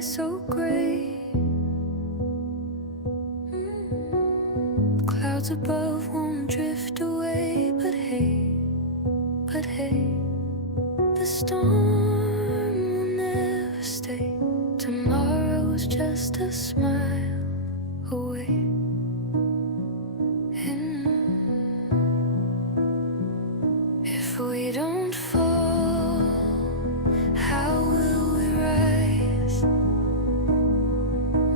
so gray. Clouds above won't drift away, but hey, the storm will never stay. Tomorrow's just a smile away. If we don't fall, how will we rise?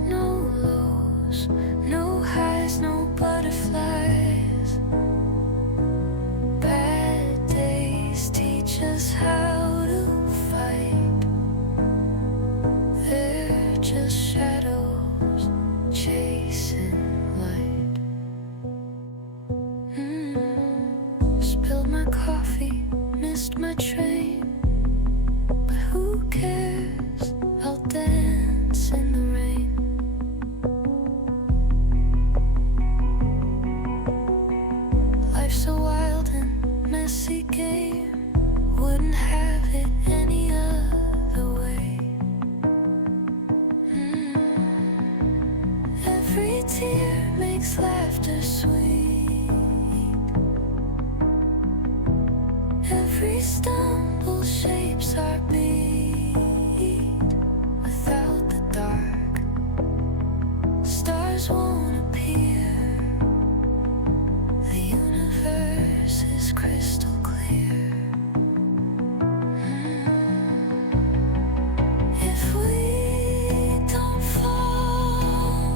No lows, no highs, no butterflies. Bad days teach us how to fight. They're just shadows chasing light. Spilled my coffee, missed my train, but who cares? I'll dance in the rain. Life's a wild and messy game, wouldn't have it any other way. Every tear makes laughter sweet. Every stumble shapes our beat. Without the dark, stars won't appear. The universe is crystal clear. If we don't fall,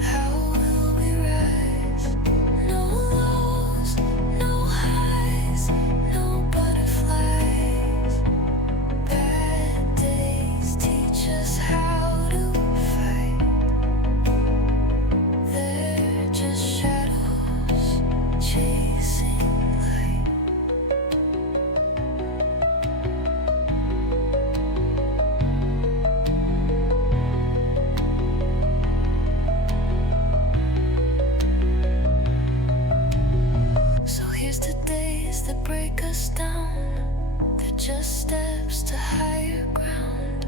how will we rise? No lows, no highs, no butterflies. Bad days teach us how to fight. They're just shadows chasing light. So here's the days that break us down. They're just steps to higher ground.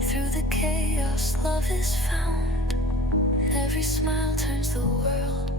Through the chaos, love is found. Every smile turns the world